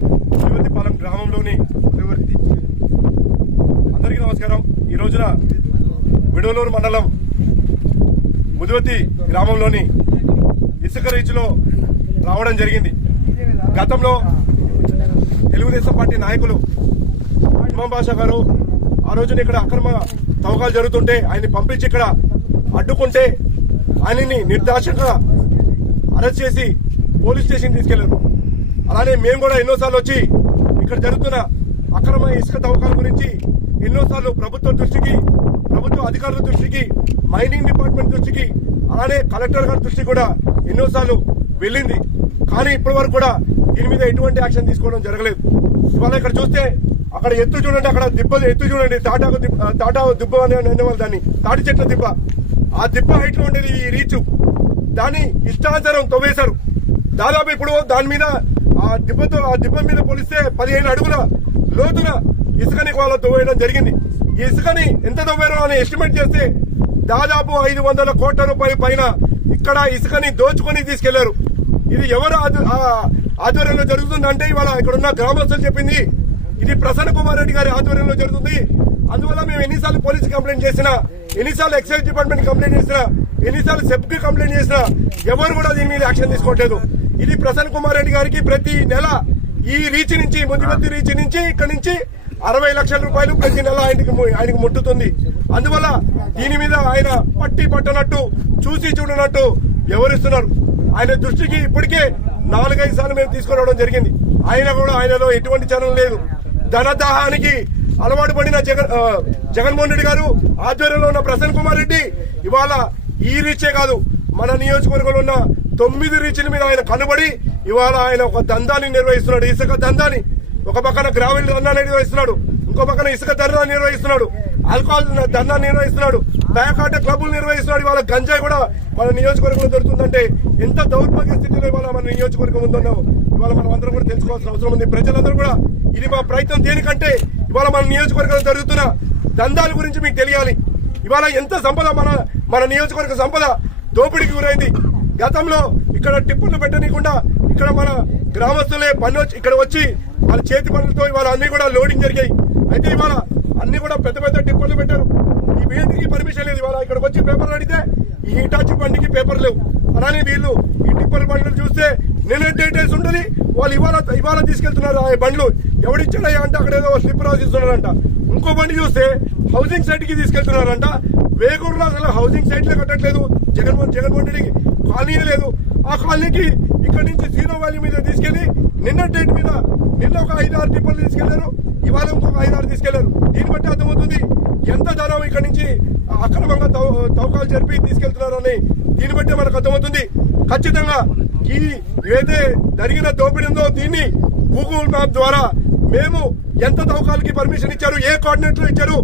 తిరువతిపాలెం గ్రామంలోని తిరువర్తి అందరికీ నమస్కారం. ఈ రోజున విడవలూరు మండలం ముదువతి గ్రామంలోని ఇసుక రీచ్లో రావడం జరిగింది. గతంలో తెలుగుదేశం పార్టీ నాయకులు ఇమాం బాషా గారు ఆ రోజున ఇక్కడ అక్రమ తవ్వకాలు జరుగుతుంటే ఆయన్ని పంపించి ఇక్కడ అడ్డుకుంటే ఆయనని నిర్దాక్షంగా అరెస్ట్ చేసి పోలీస్ స్టేషన్ తీసుకెళ్ళారు. అలానే మేము కూడా ఎన్నోసార్లు వచ్చి ఇక్కడ జరుగుతున్న అక్రమ ఇసుక తవ్వకాల గురించి ఎన్నోసార్లు ప్రభుత్వ దృష్టికి ప్రభుత్వ అధికారుల దృష్టికి మైనింగ్ డిపార్ట్మెంట్ దృష్టికి అలానే కలెక్టర్ గారి దృష్టికి కూడా ఎన్నోసార్లు వెళ్ళింది. కానీ ఇప్పటి వరకు కూడా దీని మీద ఎటువంటి యాక్షన్ తీసుకోవడం జరగలేదు. ఇవాళ ఇక్కడ చూస్తే అక్కడ ఎత్తు చూడండి అక్కడ దిబ్బ ఎత్తు చూడండి తాటాకు దిబ్బ దిబ్బ అని అనేవాళ్ళు దాన్ని తాటి చెట్ల దిబ్బ. ఆ దిబ్బ హైట్లో ఉండేది ఈ రీచు. దాన్ని ఇష్టాంతరం తవ్వేశారు. దాదాపు ఇప్పుడు దాని మీద ఆ దిబ్బతో ఆ దిబ్బ మీద పోలిస్తే పదిహేను అడుగుల లోతున ఇసుకని వాళ్ళ తవ్వేయడం జరిగింది. ఈ ఇసుకని ఎంత తవ్వారో అని ఎస్టిమేట్ చేస్తే దాదాపు ఐదు వందల కోట్ల రూపాయల పైన ఇక్కడ ఇసుకని దోచుకొని తీసుకెళ్ళారు. ఇది ఎవరు ఆ ఆధ్వర్యంలో జరుగుతుందంటే ఇవాళ ఇక్కడ ఉన్న గ్రామస్తులు చెప్పింది. ఇది ప్రసన్న కుమార్ రెడ్డి గారి ఆధ్వర్యంలో జరుగుతుంది. అందువల్ల మేము ఎన్నిసార్లు పోలీస్ కంప్లైంట్ చేసినా ఎన్నిసార్లు ఎక్సైజ్ డిపార్ట్మెంట్ కంప్లైంట్ చేసినా ఎన్నిసార్లు సెబ్ కంప్లైంట్ చేసినా ఎవరు కూడా దీని మీద యాక్షన్ తీసుకోవట్లేదు. ఇది ప్రసన్న కుమార్ రెడ్డి గారికి ప్రతి నెల ఈ రీచ్ నుంచి ముందుమతి రీచ్ నుంచి ఇక్కడ నుంచి అరవై లక్షల రూపాయలు ప్రతి నెల ఆయనకి ఆయనకు ముట్టుతుంది. అందువల్ల దీని మీద ఆయన పట్టి పట్టనట్టు చూసి చూడనట్టు వ్యవహరిస్తున్నారు. ఆయన దృష్టికి ఇప్పటికే నాలుగైదు సార్లు మేము తీసుకురావడం జరిగింది. ఆయన కూడా ఆయనలో ఎటువంటి చలనం లేదు. ధనదాహానికి అలవాటు పడిన జగన్ జగన్మోహన్ రెడ్డి గారు ఆధ్వర్యంలో ఉన్న ప్రసన్న కుమార్ రెడ్డి ఇవాళ ఈ రీచే కాదు. మన నియోజకవర్గంలో ఉన్న తొమ్మిది రీచ్ల మీద ఆయన కనబడి ఇవాళ ఆయన ఒక దందాన్ని నిర్వహిస్తున్నాడు. ఇసుక దందాన్ని ఒక పక్కన గ్రావెల్ దందాన్ని నిర్వహిస్తున్నాడు. ఇంకో పక్కన ఇసుక దందా నిర్వహిస్తున్నాడు. ఆల్కహాల్ దందా నిర్వహిస్తున్నాడు. పేకాట క్లబ్లు నిర్వహిస్తున్నాడు. ఇవాళ గంజాయి కూడా మన నియోజకవర్గంలో దొరుకుతుందంటే ఎంత దౌర్భాగ్య స్థితిలో ఇవాళ మన నియోజకవర్గం ఉందో ఇవాళ మనం అందరం కూడా తెలుసుకోవాల్సిన అవసరం ఉంది. ప్రజలందరూ కూడా ఇది మా ప్రయత్నం దేనికంటే ఇవాళ మన నియోజకవర్గంలో జరుగుతున్న దందాల గురించి మీకు తెలియాలి. ఇవాళ ఎంత సంపద మన మన నియోజకవర్గ సంపద దోపిడీకి గురైంది. గతంలో ఇక్కడ టిప్పులు పెట్టనీయకుండా ఇక్కడ మన గ్రామస్తులే పని వచ్చి ఇక్కడ వచ్చి వాళ్ళ చేతి పనులతో ఇవాళ అన్ని కూడా లోడింగ్ జరిగాయి. అయితే ఇవాళ అన్ని కూడా పెద్ద పెద్ద టిప్పులు పెట్టారు. ఈ వీటికి పర్మిషన్ లేదు. ఇవాళ ఇక్కడికి వచ్చి పేపర్లు అడిగితే ఈ హిటాచి బండికి పేపర్ లేవు. అలానే వీళ్ళు ఈ టిప్పర్ బండ్లు చూస్తే నిన్న డీటెయిల్స్ ఉంటుంది వాళ్ళు ఇవాళ ఇవాళ తీసుకెళ్తున్నారు ఆ బండ్లు. ఎవడిచ్చాడయ్యా అంటే అక్కడ ఏదో స్లిప్ రాసిస్తున్నారంట ఇంకో బండి చూస్తే హౌసింగ్ సైట్కి తీసుకెళ్తున్నారంట. వేగూరులో అసలు హౌసింగ్ సైట్లే కట్టట్లేదు. జగన్మోహన్ జగన్మోహన్ రెడ్డికి కాలనీ లేదు. ఆ కాలనీకి ఇక్కడ నుంచి జీరో వ్యాలీ మీద తీసుకెళ్ళి నిన్న డేట్ మీద నిన్న ఒక ఐదు ఆరు టిప్పర్లు తీసుకెళ్ళారు. ఇవాళ ఇంకొక ఐదు ఆరు తీసుకెళ్ళారు. దీన్ని బట్టి అర్థమవుతుంది ఎంత ధనం ఇక్కడ నుంచి అక్రమంగా తవ్వ- తవ్వకాలు జరిపి తీసుకెళ్తున్నారు అని దీన్ని బట్టి మనకు అర్థమవుతుంది. ఖచ్చితంగా ఈ ఏదైతే జరిగిన దోపిడీ ఉందో దీన్ని గూగుల్ మ్యాప్ ద్వారా మేము ఎంత తవ్వకాలకి పర్మిషన్ ఇచ్చారు ఏ కోఆర్డినేట్లు ఇచ్చారు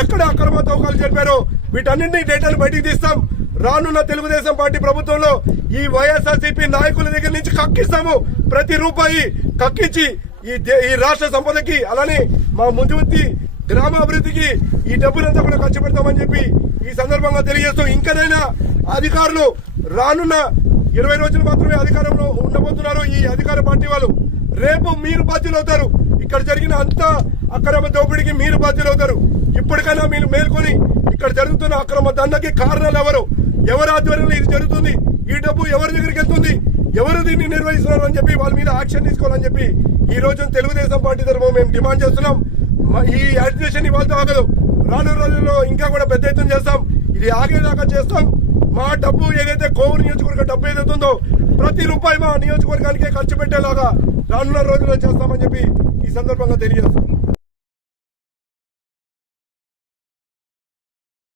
ఎక్కడ అక్రమ తవ్వకాలు జరిపారో వీటన్నింటినీ డేటాను బయటికి తీస్తాం. రానున్న తెలుగుదేశం పార్టీ ప్రభుత్వంలో ఈ వైఎస్ఆర్సీపీ నాయకుల దగ్గర నుంచి కక్కిస్తాము. ప్రతి రూపాయి కక్కించి ఈ దే- ఈ రాష్ట్ర సంపదకి అలానే మా ముందువత్తి గ్రామాభివృద్ధికి ఈ డబ్బులంతా కూడా ఖర్చు పెడతామని చెప్పి ఈ సందర్భంగా తెలియజేస్తూ ఇంకనైనా అధికారులు రానున్న ఇరవై రోజులు మాత్రమే అధికారంలో ఉండబోతున్నారు ఈ అధికార పార్టీ వాళ్ళు. రేపు మీరు బాధ్యులు అవుతారు. ఇక్కడ జరిగిన అంత అక్రమ దోపిడీకి మీరు బాధ్యులు అవుతారు. ఇప్పటికైనా మీరు మేల్కొని ఇక్కడ జరుగుతున్న అక్రమ దండకి కారణాలు ఎవరు? ఎవరి ఆధ్వర్యంలో ఇది జరుగుతుంది? ఈ డబ్బు ఎవరి దగ్గరికి వెళ్తుంది? ఎవరు దీన్ని నిర్వహిస్తున్నారు అని చెప్పి వాళ్ళ మీద యాక్షన్ తీసుకోవాలని చెప్పి ఈ రోజు తెలుగుదేశం పార్టీ తరఫున మేము డిమాండ్ చేస్తున్నాం. ఈ అడ్మిషన్ ఇవాళతో ఆగదు రాను రోజుల్లో ఇంకా కూడా పెద్ద ఎత్తున చేస్తాం. ఇది ఆగేదాకా చేస్తాం. మా డబ్బు ఏదైతే కోవూరు నియోజకవర్గ డబ్బు ఏదైతే ఉందో ప్రతి రూపాయి మా నియోజకవర్గానికే ఖర్చు పెట్టేలాగా రానున్న రోజుల్లో చేస్తామని చెప్పి ఈ సందర్భంగా తెలియజేస్తాం